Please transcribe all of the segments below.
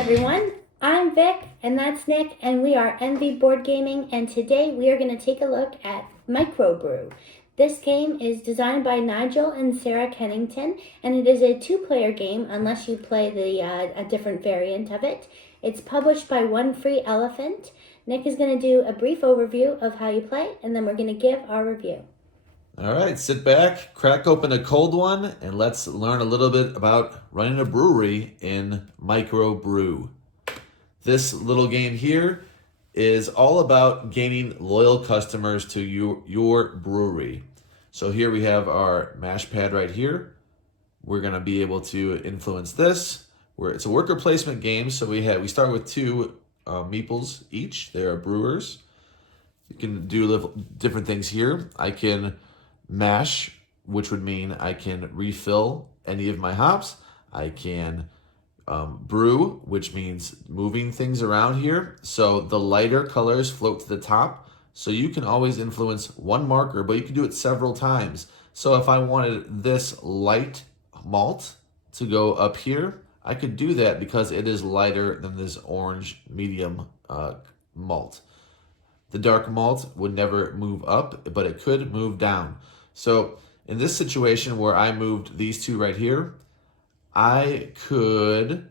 everyone. I'm Vic, and that's Nick, and we are MV Board Gaming, and today we are going to take a look at Microbrew. This game is designed by Nigel and Sarah Kennington, and it is a two-player game unless you play a different variant of it. It's published by One Free Elephant. Nick is going to do a brief overview of how you play, and then we're going to give our review. All right, sit back, crack open a cold one, and let's learn a little bit about running a brewery in Microbrew. This little game here is all about gaining loyal customers to your brewery. So here we have our mash pad right here. We're going to be able to influence this. It's a worker placement game, so we start with two meeples each. They are brewers. You can do different things here. I can mash, which would mean I can refill any of my hops. I can brew, which means moving things around here. So the lighter colors float to the top. So you can always influence one marker, but you can do it several times. So if I wanted this light malt to go up here, I could do that because it is lighter than this orange medium malt. The dark malt would never move up, but it could move down. So in this situation where I moved these two right here, I could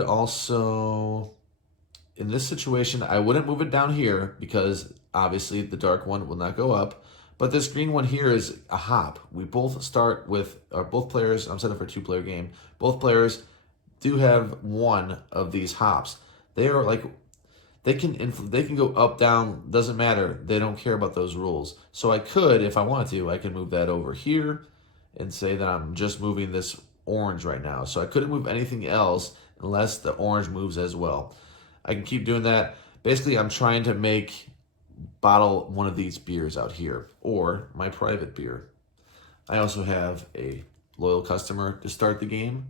also, in this situation, I wouldn't move it down here because obviously the dark one will not go up. But this green one here is a hop. We both start with, both players, I'm set up for a two-player game. Both players do have one of these hops. They are like, they can go up, down, doesn't matter. They don't care about those rules. So I could, if I wanted to, I could move that over here and say that I'm just moving this orange right now. So I couldn't move anything else unless the orange moves as well. I can keep doing that. Basically, I'm trying to bottle one of these beers out here, or my private beer. I also have a loyal customer to start the game,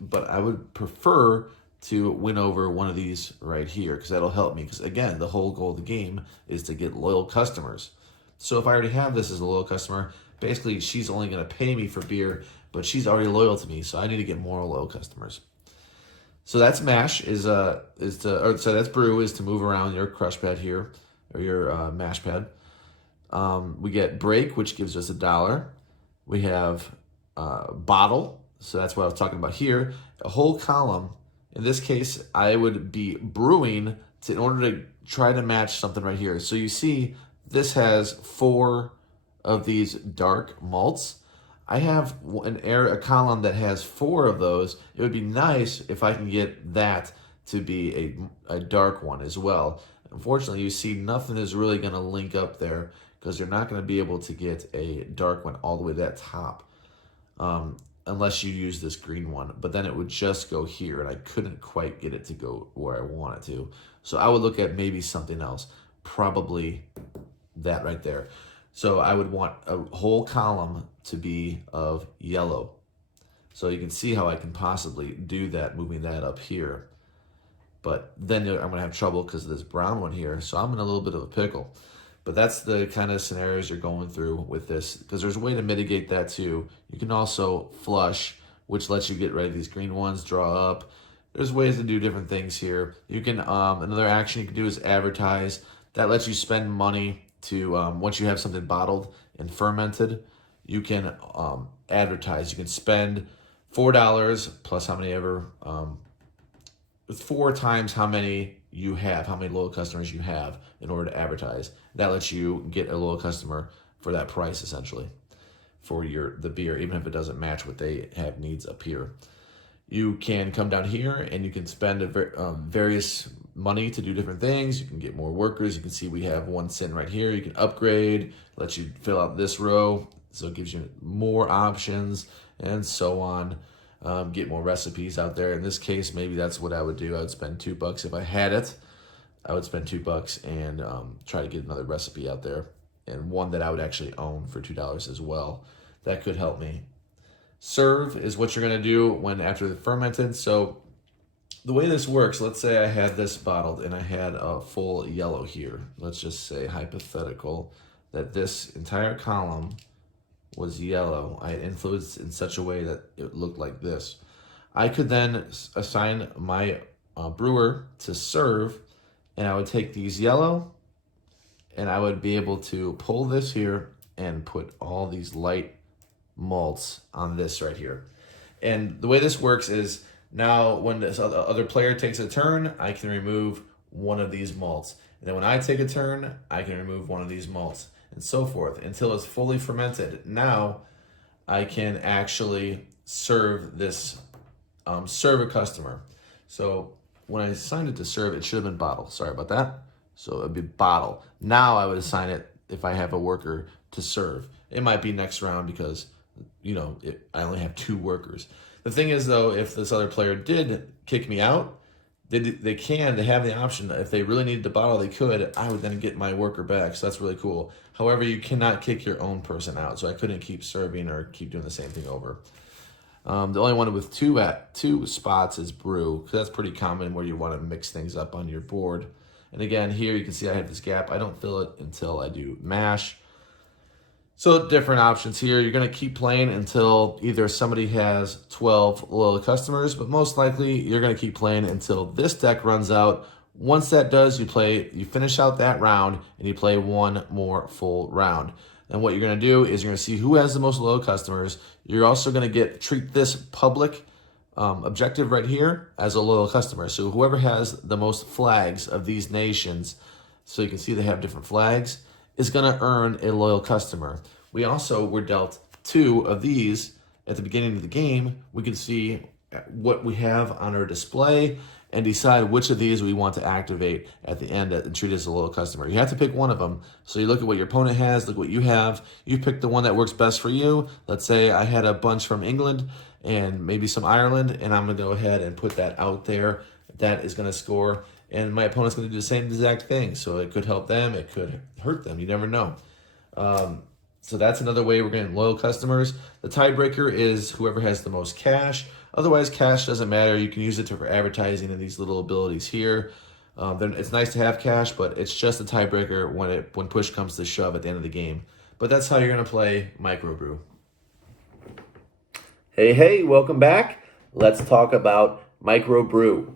but I would prefer to win over one of these right here because that'll help me, because again, the whole goal of the game is to get loyal customers. So if I already have this as a loyal customer, basically she's only going to pay me for beer, but she's already loyal to me, so I need to get more loyal customers. So that's mash that's brew is to move around your crush pad here, or your mash pad. We get break, which gives us $1. We have bottle, so that's what I was talking about here. A whole column. In this case, I would be brewing in order to try to match something right here. So you see, this has 4 of these dark malts. I have a column that has 4 of those. It would be nice if I can get that to be a dark one as well. Unfortunately, you see nothing is really going to link up there because you're not going to be able to get a dark one all the way to that top. Unless you use this green one, but then it would just go here, and I couldn't quite get it to go where I want it to. So I would look at maybe something else, probably that right there. So I would want a whole column to be of yellow. So you can see how I can possibly do that, moving that up here. But then I'm going to have trouble because of this brown one here, so I'm in a little bit of a pickle. But that's the kind of scenarios you're going through with this, because there's a way to mitigate that too. You can also flush, which lets you get rid of these green ones, draw up. There's ways to do different things here. You can, another action you can do is advertise. That lets you spend money to, once you have something bottled and fermented, you can advertise. You can spend $4 plus how many ever, 4 times how many you have, how many loyal customers you have in order to advertise. That lets you get a loyal customer for that price, essentially, for the beer, even if it doesn't match what they have needs up here. You can come down here and you can spend various money to do different things. You can get more workers. You can see we have one sitting right here. You can upgrade, let you fill out this row, so it gives you more options and so on. Get more recipes out there. In this case, maybe that's what I would do. I would spend $2 if I had it. I would spend $2 and try to get another recipe out there, and one that I would actually own for $2 as well. That could help me. Serve is what you're gonna do when after the fermented. So the way this works, let's say I had this bottled and I had a full yellow here. Let's just say hypothetical that this entire column was yellow. I had influenced in such a way that it looked like this. I could then assign my brewer to serve, and I would take these yellow, and I would be able to pull this here and put all these light malts on this right here. And the way this works is now when this other player takes a turn, I can remove one of these malts. And then when I take a turn, I can remove one of these malts, and so forth until it's fully fermented. Now I can actually serve this, serve a customer. So when I assigned it to serve, it should have been bottle. Sorry about that. So it'd be bottle. Now I would assign it, if I have a worker, to serve. It might be next round because, I only have 2 workers. The thing is, though, if this other player did kick me out, they have the option. If they really needed the bottle, they could. I would then get my worker back. So that's really cool. However, you cannot kick your own person out. So I couldn't keep serving or keep doing the same thing over. The only one with two spots is brew, because that's pretty common where you want to mix things up on your board. And again, here you can see I have this gap. I don't fill it until I do mash. So different options here. You're going to keep playing until either somebody has 12 loyal customers, but most likely you're going to keep playing until this deck runs out. Once that does, you finish out that round and you play one more full round. And what you're going to do is you're going to see who has the most loyal customers. You're also going to treat this public objective right here as a loyal customer. So whoever has the most flags of these nations, so you can see they have different flags, is going to earn a loyal customer. We also were dealt 2 of these at the beginning of the game. We can see what we have on our display and decide which of these we want to activate at the end and treat as a loyal customer. You have to pick one of them. So you look at what your opponent has, look what you have. You pick the one that works best for you. Let's say I had a bunch from England and maybe some Ireland, and I'm going to go ahead and put that out there. That is going to score. And my opponent's going to do the same exact thing. So it could help them. It could hurt them. You never know. So that's another way we're getting loyal customers. The tiebreaker is whoever has the most cash. Otherwise, cash doesn't matter. You can use it for advertising and these little abilities here. Then it's nice to have cash, but it's just a tiebreaker when push comes to shove at the end of the game. But that's how you're going to play Microbrew. Hey, welcome back. Let's talk about Microbrew.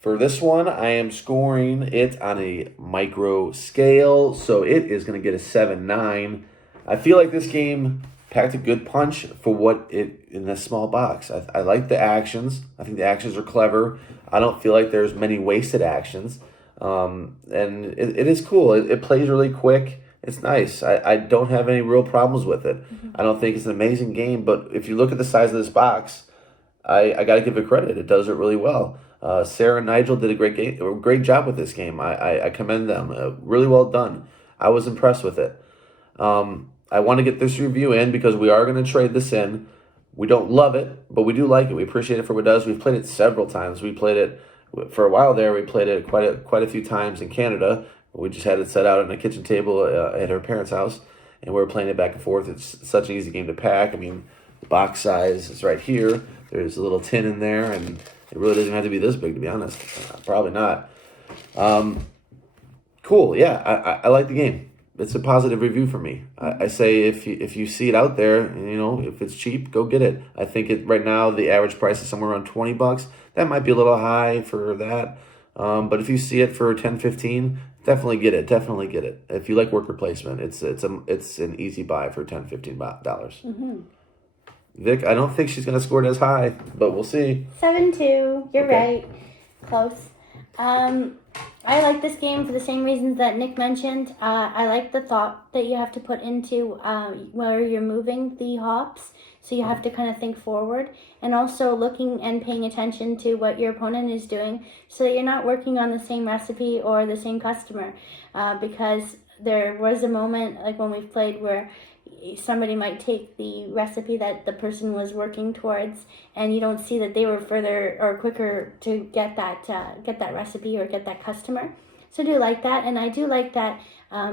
For this one, I am scoring it on a micro scale, so it is going to get a 7-9. I feel like this game packed a good punch for what it in this small box. I like the actions. I think the actions are clever. I don't feel like there's many wasted actions. And it is cool. It plays really quick. It's nice. I don't have any real problems with it. Mm-hmm. I don't think it's an amazing game, but if you look at the size of this box, I got to give it credit. It does it really well. Sarah and Nigel did a great job with this game. I commend them. Really well done. I was impressed with it. I want to get this review in because we are going to trade this in. We don't love it, but we do like it. We appreciate it for what it does. We've played it several times. We played it for a while there. We played it quite a few times in Canada. We just had it set out on a kitchen table at her parents' house, and we were playing it back and forth. It's such an easy game to pack. I mean, the box size is right here. There's a little tin in there, and it really doesn't have to be this big, to be honest. Probably not. Cool. Yeah, I like the game. It's a positive review for me. I say if you see it out there, and, if it's cheap, go get it. I think right now the average price is somewhere around $20. That might be a little high for that. But if you see it for $10-15, definitely get it. Definitely get it. If you like worker placement, it's an easy buy for $10-15. Mm-hmm. Vic, I don't think she's gonna score it as high, but we'll see. 7-2. You're right. Close. I like this game for the same reasons that Nick mentioned. I like the thought that you have to put into where you're moving the hops. So you have to kind of think forward, and also looking and paying attention to what your opponent is doing so that you're not working on the same recipe or the same customer. Because there was a moment like when we played where somebody might take the recipe that the person was working towards, and you don't see that they were further or quicker to get that recipe or get that customer. So I do like that, and I do like that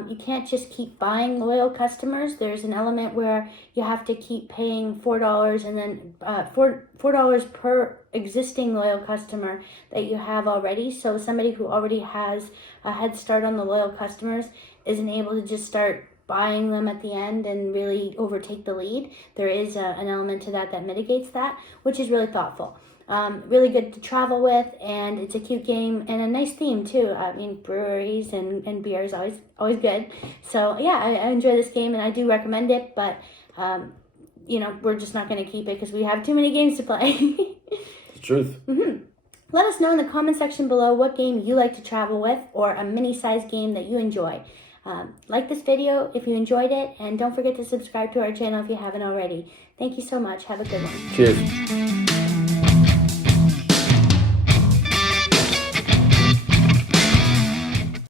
you can't just keep buying loyal customers. There's an element where you have to keep paying $4 and then $4 per existing loyal customer that you have already. So somebody who already has a head start on the loyal customers isn't able to just start buying them at the end and really overtake the lead. There is an element to that mitigates that, which is really thoughtful. Really good to travel with, and it's a cute game and a nice theme too. I mean, breweries and beer is always good. So yeah, I enjoy this game and I do recommend it, but we're just not going to keep it because we have too many games to play. The truth. Let us know in the comment section below what game you like to travel with or a mini-sized game that you enjoy. Like this video if you enjoyed it, and don't forget to subscribe to our channel if you haven't already. Thank you so much. Have a good one. Cheers.